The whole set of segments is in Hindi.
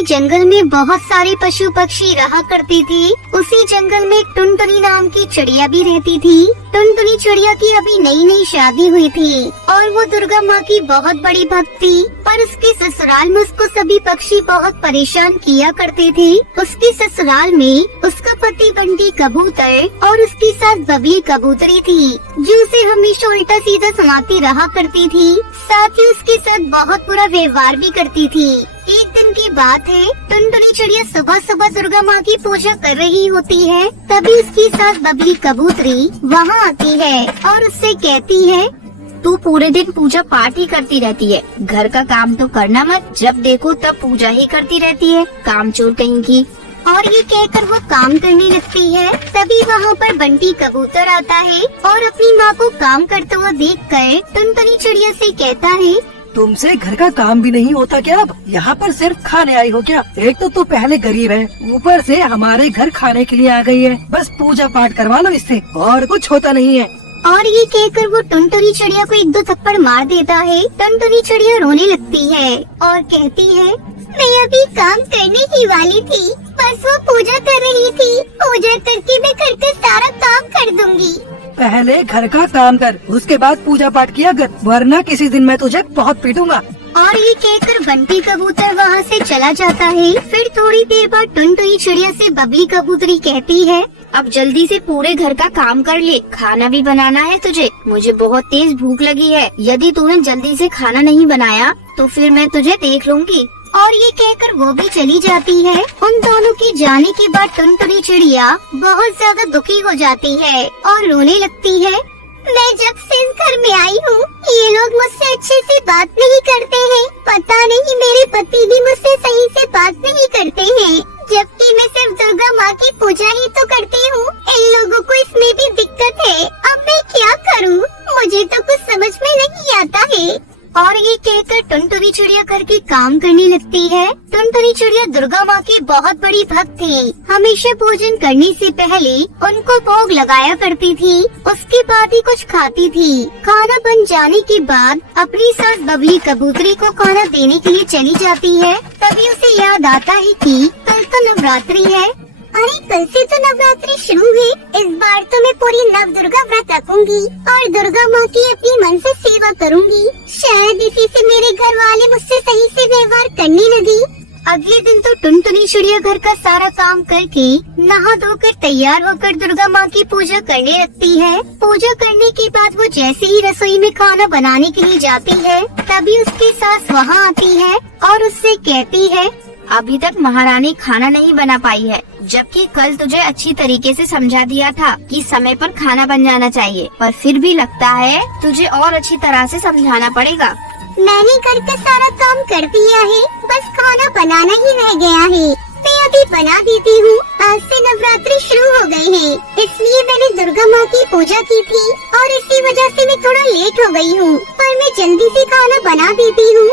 अपने जंगल में बहुत सारे पशु पक्षी रहा करते थे। उसी जंगल में टुनटुनी नाम की चिड़िया भी रहती थी। टुनटुनी चिड़िया की अभी नई नई शादी हुई थी और वो दुर्गा माँ की बहुत बड़ी भक्त थी। पर उसके ससुराल में उसको सभी पक्षी बहुत परेशान किया करते थे। उसके ससुराल में उसका पति बंटी कबूतर और उसकी सास बबली कबूतरी थी, जो उसे हमेशा उल्टा सीधा सुनाती रहा करती थी। साथ ही उसके साथ बहुत बुरा व्यवहार भी करती थी। एक दिन की बात है, टुनटुनी चिड़िया सुबह सुबह दुर्गा माँ की पूजा कर रही होती है। तभी उसकी सास बबली कबूतरी वहाँ आती है और उससे कहती है, तू पूरे दिन पूजा पाठ ही करती रहती है, घर का काम तो करना मत, जब देखो तब पूजा ही करती रहती है, काम चोर कहीं की। और ये कहकर वो काम करने लगती है। तभी वहाँ पर बंटी कबूतर आता है और अपनी माँ को काम करते हुए देखकर टुनटुनी चिड़िया से कहता है, तुमसे घर का काम भी नहीं होता क्या? अब यहाँ पर सिर्फ खाने आई हो क्या? एक तो तू पहले गरीब है, ऊपर से हमारे घर खाने के लिए आ गई है। बस पूजा पाठ करवा लो इससे, और कुछ होता नहीं है। और ये कहकर वो टुनटुनी चिड़िया को एक दो थप्पड़ मार देता है। टुनटुनी चिड़िया रोने लगती है और कहती है, मैं अभी काम करने ही वाली थी, बस वो पूजा कर रही थी। पूजा करके मैं घर का सारा काम कर दूंगी। पहले घर का काम कर, उसके बाद पूजा पाठ किया कर, वरना किसी दिन मैं तुझे बहुत पीटूंगा। और ये कहकर बंटी कबूतर वहाँ से चला जाता है। फिर थोड़ी देर बाद टुनटुनी चिड़िया से बबली कबूतरी कहती है, अब जल्दी से पूरे घर का काम कर ले, खाना भी बनाना है तुझे, मुझे बहुत तेज भूख लगी है। यदि तूने जल्दी से खाना नहीं बनाया तो फिर मैं तुझे देख लूंगी। और ये कहकर वो भी चली जाती है। उन दोनों के जाने के बाद टुनटुनी चिड़िया बहुत ज्यादा दुखी हो जाती है और रोने लगती है। मैं जब से इस घर में आई हूँ, ये लोग मुझसे अच्छे से बात नहीं करते हैं। पता नहीं मेरे पति भी मुझसे सही से बात नहीं करते हैं, जबकि मैं सिर्फ दुर्गा माँ की पूजा ही तो करती हूँ। इन लोगों को इसमें भी दिक्कत है। अब मैं क्या करूँ? मुझे तो कुछ समझ में नहीं आता है। और ये कहकर टुनटुनी चिड़िया घर के काम करने लगती है। टुनटुनी चिड़िया दुर्गा माँ की बहुत बड़ी भक्त थी। हमेशा भोजन करने से पहले उनको भोग लगाया करती थी, उसके बाद ही कुछ खाती थी। खाना बन जाने के बाद अपनी सास बबली कबूतरी को खाना देने के लिए चली जाती है। तभी उसे याद आता है कि कल तो नवरात्रि है। अरे कल से तो नवरात्रि शुरू है। इस बार तो मैं पूरी नव दुर्गा व्रत रखूंगी और दुर्गा माँ की अपनी मन से सेवा करूंगी। शायद इसी से मेरे घर वाले मुझसे सही से व्यवहार करने लगे। अगले दिन तो टुनटुनी चिड़िया घर का सारा काम करके नहा धोकर तैयार होकर दुर्गा माँ की पूजा करने लगती है। पूजा करने के बाद वो जैसे ही रसोई में खाना बनाने के लिए जाती है, तभी उसकी सास वहाँ आती है और उससे कहती है, अभी तक महारानी खाना नहीं बना पाई है, जबकि कल तुझे अच्छी तरीके से समझा दिया था कि समय पर खाना बन जाना चाहिए, पर फिर भी लगता है तुझे और अच्छी तरह से समझाना पड़ेगा। मैंने घर का सारा काम कर दिया है, बस खाना बनाना ही रह गया है। मैं अभी बना देती हूँ। आज से नवरात्रि शुरू हो गई है, इसलिए मैंने दुर्गा माँ की पूजा की थी और इसी वजह से मैं थोड़ा लेट हो गई हूँ, पर मैं जल्दी से खाना बना देती हूँ।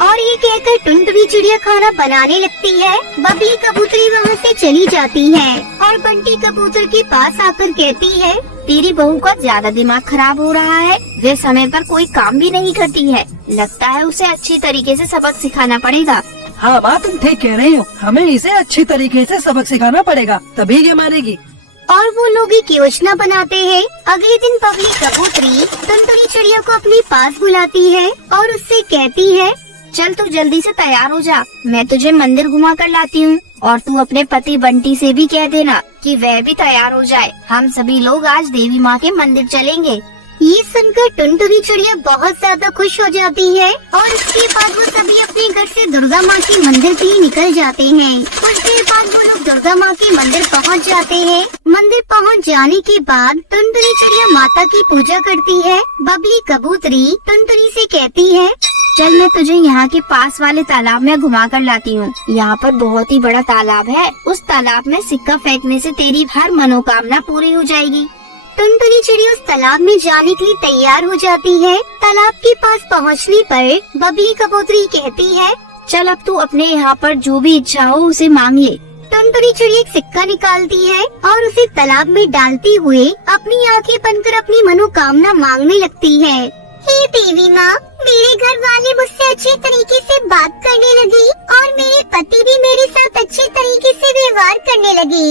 और ये कहकर टुनटुनी चिड़िया खाना बनाने लगती है। बबली कबूतरी वहाँ से चली जाती है और बंटी कबूतर के पास आकर कहती है, तेरी बहू का ज्यादा दिमाग खराब हो रहा है, वे समय पर कोई काम भी नहीं करती है, लगता है उसे अच्छी तरीके से सबक सिखाना पड़ेगा। हाँ माँ, तुम ठीक कह रही हो, हमें इसे अच्छी तरीके से सबक सिखाना पड़ेगा, तभी ये मानेगी। और वो लोग एक योजना बनाते हैं। अगले दिन बबली कबूतरी टुनटुनी चिड़िया को अपने पास बुलाती है और उससे कहती है, चल तू जल्दी से तैयार हो जा, मैं तुझे मंदिर घुमा कर लाती हूँ, और तू अपने पति बंटी से भी कह देना कि वह भी तैयार हो जाए। हम सभी लोग आज देवी माँ के मंदिर चलेंगे। ये सुनकर टुनटुनी चिड़िया बहुत ज्यादा खुश हो जाती है और उसके बाद वो सभी अपने घर से दुर्गा माँ के मंदिर के लिए निकल जाते हैं। कुछ देर बाद वो लोग दुर्गा माँ के मंदिर पहुँच जाते हैं। मंदिर पहुँच जाने के बाद टुनटुनी चिड़िया माता की पूजा करती है। बबली कबूतरी टुनटुनी से कहती है, चल मैं तुझे यहाँ के पास वाले तालाब में घुमा कर लाती हूँ। यहाँ पर बहुत ही बड़ा तालाब है, उस तालाब में सिक्का फेंकने से तेरी हर मनोकामना पूरी हो जाएगी। टुनटुनी चिड़िया उस तालाब में जाने के लिए तैयार हो जाती है। तालाब के पास पहुँचने पर बबली कबूतरी कहती है, चल अब तू अपने यहाँ पर जो भी इच्छा हो उसे मांग ले। टुनटुनी चिड़िया एक सिक्का निकालती है और उसे तालाब में डालते हुए अपनी आंखें बंद कर अपनी मनोकामना मांगने लगती है। हे देवी माँ, मेरे घर वाले मुझसे अच्छे तरीके से बात करने लगे और मेरे पति भी मेरे साथ अच्छे तरीके से व्यवहार करने लगे।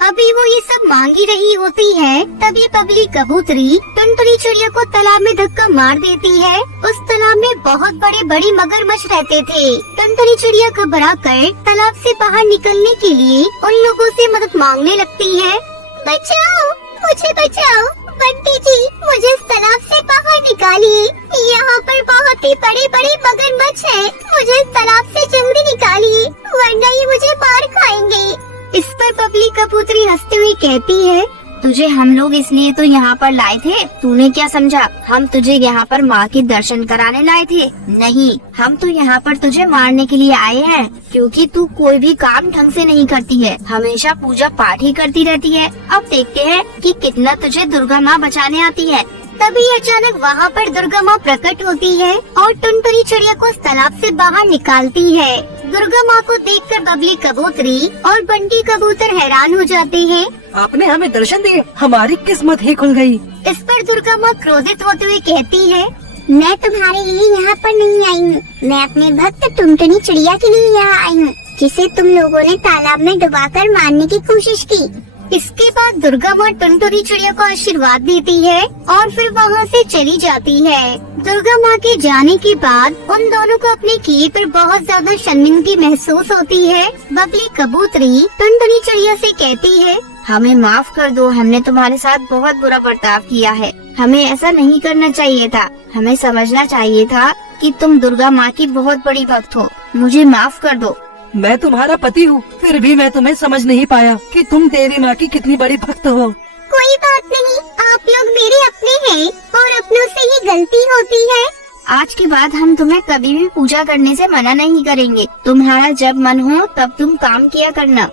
अभी वो ये सब मांग ही रही होती है, तभी बबली कबूतरी टुनटुनी चिड़िया को तालाब में धक्का मार देती है। उस तालाब में बहुत बड़े बड़े मगरमच्छ रहते थे। टुनटुनी चिड़िया घबरा कर तालाब से बाहर निकलने के लिए उन लोगों से मदद मांगने लगती है। बचाओ, मुझे बचाओ, बंटी जी, मुझे इस तालाब से बाहर निकालिए। यहाँ पर बहुत ही बड़े बड़े मगरमच्छ हैं। मुझे इस तालाब से जल्दी निकालिए, वरना ये मुझे मार खाएंगे। इस पर बबली कबूतरी हंसते हुए कहती है, तुझे हम लोग इसलिए तो यहाँ पर लाए थे, तूने क्या समझा हम तुझे यहाँ पर माँ के दर्शन कराने लाए थे? नहीं, हम तो यहाँ पर तुझे मारने के लिए आए हैं, क्योंकि तू कोई भी काम ढंग से नहीं करती है, हमेशा पूजा पाठ ही करती रहती है। अब देखते हैं कि कितना तुझे दुर्गा माँ बचाने आती है। तभी अचानक वहाँ पर दुर्गा माँ प्रकट होती है और टुनटुनी चिड़िया को उस तालाब से बाहर निकालती है। दुर्गा माँ को देखकर बबली कबूतरी और बंटी कबूतर हैरान हो जाते हैं। आपने हमें दर्शन दिए, हमारी किस्मत ही खुल गई। इस पर दुर्गा माँ क्रोधित होते हुए कहती है, मैं तुम्हारे लिए यहाँ पर नहीं आई हूँ, मैं अपने भक्त टुनटुनी चिड़िया के लिए यहाँ आई हूँ, जिसे तुम लोगों ने तालाब में डुबाकर मारने की कोशिश की। इसके बाद दुर्गा माँ टुनटुनी चिड़िया को आशीर्वाद देती है और फिर वहाँ से चली जाती है। दुर्गा माँ के जाने के बाद उन दोनों को अपने किए पर बहुत ज्यादा शर्मिंदगी महसूस होती है। बबली कबूतरी टुनटुनी चिड़िया से कहती है, हमें माफ कर दो, हमने तुम्हारे साथ बहुत बुरा बर्ताव किया है, हमें ऐसा नहीं करना चाहिए था, हमें समझना चाहिए था कि तुम दुर्गा माँ की बहुत बड़ी भक्त हो, मुझे माफ कर दो। मैं तुम्हारा पति हूँ, फिर भी मैं तुम्हें समझ नहीं पाया कि तुम देवी माँ की कितनी बड़ी भक्त हो। कोई बात नहीं, आप लोग मेरे अपने हैं और अपनों से ही गलती होती है। आज के बाद हम तुम्हें कभी भी पूजा करने से मना नहीं करेंगे, तुम्हारा जब मन हो तब तुम काम किया करना।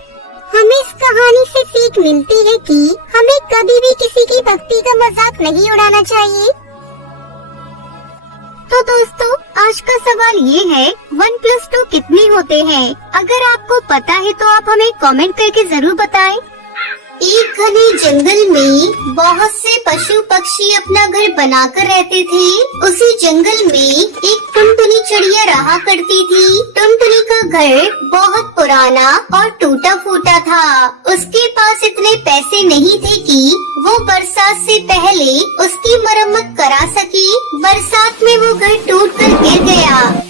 हमें इस कहानी से सीख मिलती है कि हमें कभी भी किसी की भक्ति का मजाक नहीं उड़ाना चाहिए। तो दोस्तों, आज का सवाल ये है, 1+2 कितने होते हैं? अगर आपको पता है तो आप हमें कमेंट करके जरूर बताएं। एक घने जंगल में बहुत से पशु पक्षी अपना घर बनाकर रहते थे। उसी जंगल में एक टुनटुनी चिड़िया रहा करती थी। टुनटुनी का घर बहुत पुराना और टूटा फूटा था। उसके पास इतने पैसे नहीं थे कि वो बरसात से पहले उसकी मरम्मत करा सके। बरसात में वो घर टूटकर गिर गया।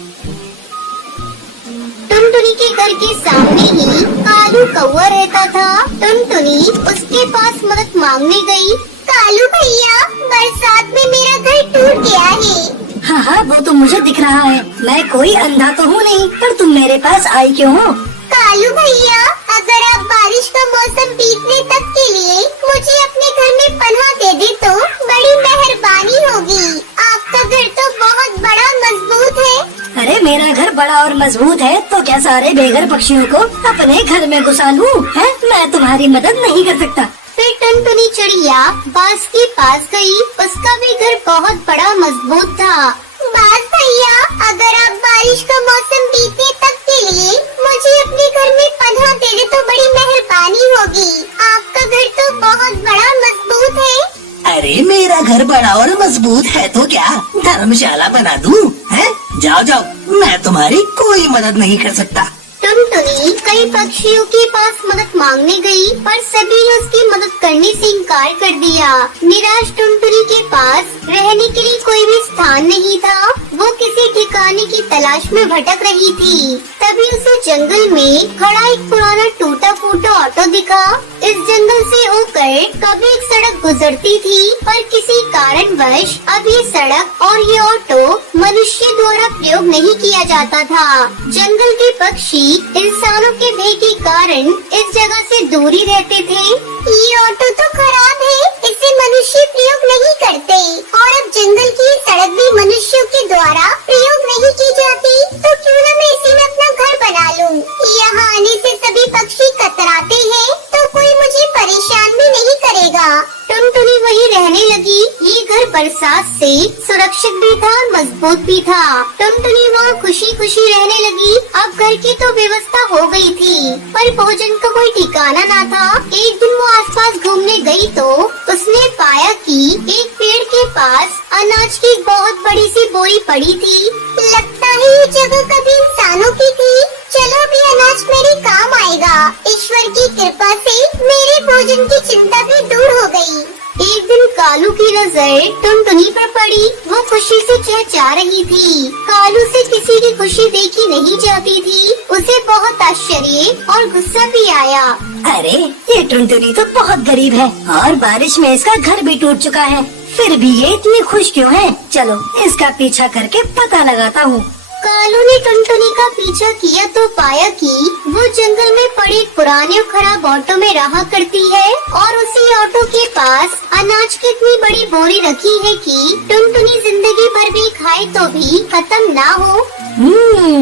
टुनटुनी के घर के सामने ही कालू कौवा रहता था। टुनटुनी उसके पास मदद मांगने गई। कालू भैया, बरसात में मेरा घर टूट गया है। हाँ हाँ, वो तो मुझे दिख रहा है, मैं कोई अंधा तो हूँ नहीं, पर तुम मेरे पास आई क्यों हो? कालू भैया, अगर आप बारिश का मौसम बीतने तक के लिए मुझे अपने घर में पनाह दे दे तो बड़ी मेहरबानी होगी। आपका घर तो बहुत बड़ा मजबूत है। अरे मेरा घर बड़ा और मजबूत है तो क्या सारे बेघर पक्षियों को अपने घर में घुसा लूं? है, मैं तुम्हारी मदद नहीं कर सकता। फिर टुनटुनी चिड़िया बाज के पास गई। उसका भी घर बहुत बड़ा मजबूत था। बाज भैया, अगर आप बारिश का मौसम बीतने तक के लिए मुझे अपने घर में पनाह दे दे तो बड़ी मेहरबानी होगी। आपका घर तो बहुत बड़ा मजबूत है। अरे मेरा घर बड़ा और मजबूत है तो क्या धर्मशाला बना दूं? हैं? जाओ जाओ, मैं तुम्हारी कोई मदद नहीं कर सकता। टुनटुनी कई पक्षियों के पास मदद मांगने गई, पर सभी ने उसकी मदद करने से इनकार कर दिया। निराश टुनटुनी के पास रहने के लिए कोई भी स्थान नहीं था। वो किसी ठिकाने की तलाश में भटक रही थी। तभी उसे जंगल में खड़ा एक पुराना टूटा फूटा ऑटो दिखा। इस जंगल से होकर कभी एक सड़क गुजरती थी, पर किसी कारणवश अब ये सड़क और ये ऑटो मनुष्य द्वारा प्रयोग नहीं किया जाता था। जंगल के पक्षी इंसानों के भय के कारण इस जगह से दूरी रहते थे। ये ऑटो तो खराब है, इसे मनुष्य प्रयोग नहीं करते और अब जंगल की सड़क भी मनुष्यों के द्वारा प्रयोग नहीं की जाती, तो क्यों न मैं इसी में अपना घर बना लूं। यहाँ आने से सभी पक्षी कतराते हैं, तो कोई मुझे परेशान भी नहीं करेगा। टुनटुनी वहीं रहने लगी। ये घर बरसात से सुरक्षित सुरक्षित भी था और मजबूत भी था। टुनटुनी वहाँ खुशी खुशी रहने लगी। अब घर की तो व्यवस्था हो गई थी, पर भोजन का कोई ठिकाना ना था। एक दिन वो आसपास घूमने गई तो उसने पाया कि एक पेड़ के पास अनाज की एक बहुत बड़ी सी बोरी पड़ी थी। लगता है ये जगह कभी इंसानों की थी। चलो भी अनाज मेरे काम आएगा। ईश्वर की कृपा से मेरे भोजन की चिंता भी दूर हो गई। एक दिन कालू की नजर टुनटुनी पर पड़ी। वो खुशी से चहचहा रही थी। कालू से किसी की खुशी देखी नहीं जाती थी। उसे बहुत आश्चर्य और गुस्सा भी आया। अरे ये टुनटुनी तो बहुत गरीब है और बारिश में इसका घर भी टूट चुका है, फिर भी ये इतनी खुश क्यों है? चलो इसका पीछा करके पता लगाता हूँ। कालू ने टुनटुनी का पीछा किया तो पाया कि वो जंगल में पड़े एक पुराने और खराब ऑटो में रहा करती है और उसी ऑटो के पास अनाज की इतनी बड़ी बोरी रखी है कि टुनटुनी जिंदगी भर भी खाए तो भी खत्म ना हो।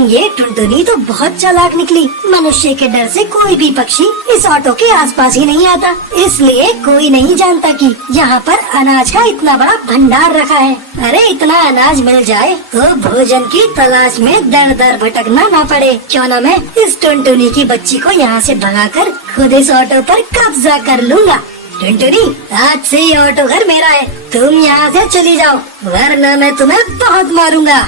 ये टुनटुनी तो बहुत चालाक निकली। मनुष्य के डर से कोई भी पक्षी इस ऑटो के आसपास ही नहीं आता, इसलिए कोई नहीं जानता कि यहाँ पर अनाज का इतना बड़ा भंडार रखा है। अरे इतना अनाज मिल जाए तो भोजन की तलाश में दर दर भटकना ना पड़े। क्यों ना मैं इस टुनटुनी की बच्ची को यहाँ से भगाकर खुद इस ऑटो पर कब्जा कर लूँगा। टुनटुनी, आज से ये ऑटो घर मेरा है, तुम यहाँ से चली जाओ वरना मैं तुम्हें बहुत मारूंगा।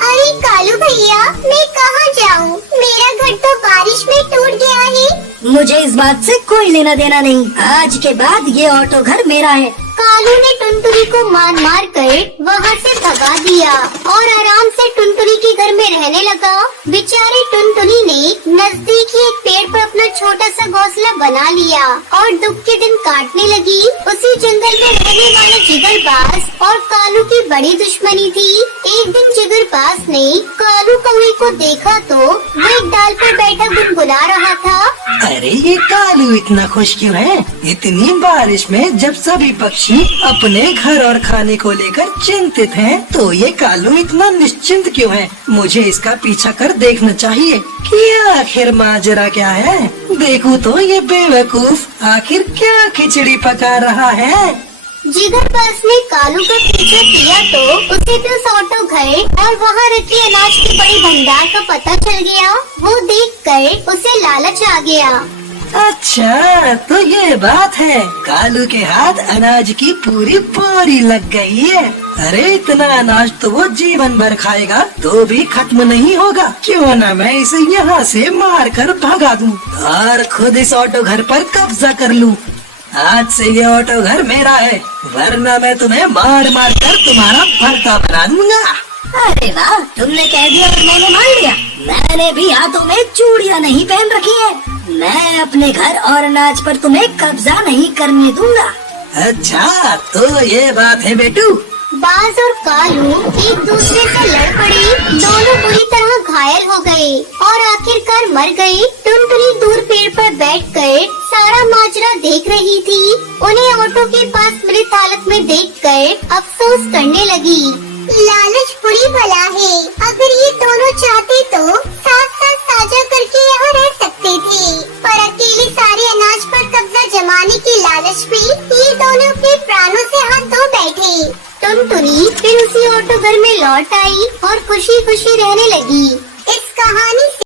अरे कालू भैया, मैं कहाँ जाऊँ? मेरा घर तो बारिश में टूट गया है। मुझे इस बात से कोई लेना देना नहीं। आज के बाद ये ऑटो घर मेरा है। कालू ने टुनटुनी को मार मार कर वहाँ से भगा दिया और आराम से टुनटुनी के घर में रहने लगा। बेचारी टुनटुनी ने नजदीक ही एक पेड़ पर अपना छोटा सा घोंसला बना लिया और दुख के दिन काटने लगी। उसी जंगल में रहने वाला जिगरबाज और कालू की बड़ी दुश्मनी थी। एक दिन जिगरबाज ने कालू कौवे को देखा तो वो एक डाल पर बैठा गुनगुना रहा था। अरे ये कालू इतना खुश क्यों है? इतनी बारिश में जब सभी पक्षी अपने घर और खाने को लेकर चिंतित हैं, तो ये कालू इतना निश्चिंत क्यों है? मुझे इसका पीछा कर देखना चाहिए कि आखिर माजरा क्या है। देखूं तो ये बेवकूफ आखिर क्या खिचड़ी पका रहा है। जिगरबाज ने कालू का पीछा किया तो उसे भी उस ऑटो घर और वहाँ रखे अनाज के बड़े भंडार का पता चल गया। वो देखकर उसे लालच आ गया। अच्छा तो ये बात है, कालू के हाथ अनाज की पूरी बोरी लग गई है। अरे इतना अनाज तो वो जीवन भर खाएगा तो भी खत्म नहीं होगा। क्यों ना मैं इसे यहाँ से मार कर भगा दूं और खुद इस ऑटो घर पर कब्जा कर लूं। आज से ये ऑटो घर मेरा है, वरना मैं तुम्हें मार मार कर तुम्हारा भरता बना दूंगा। अरे वाह, तुमने कह दिया और मैंने मान लिया। मैंने भी हाथों में चूड़ियाँ नहीं पहन रखी है। मैं अपने घर और अनाज पर तुम्हें कब्जा नहीं करने दूंगा। अच्छा तो ये बात है बेटू। बाज और कालू एक दूसरे से लड़ पड़े। दोनों बुरी तरह घायल हो गए और आखिरकार मर गए। टुनटुनी दूर पेड़ पर बैठकर सारा माजरा देख रही थी। उन्हें ऑटो के पास मृत हालत में देखकर अफसोस करने लगी। लालच बुरी भला है। अगर ये दोनों चाहते तो साथ साथ साझा करके यहाँ रह सकते थे, पर अकेले सारे अनाज पर कब्जा जमाने की लालच में ये दोनों अपने प्राणों से हाथ धो बैठे। टुनटुनी फिर उसी ऑटो घर में लौट आई और खुशी खुशी रहने लगी। इस कहानी से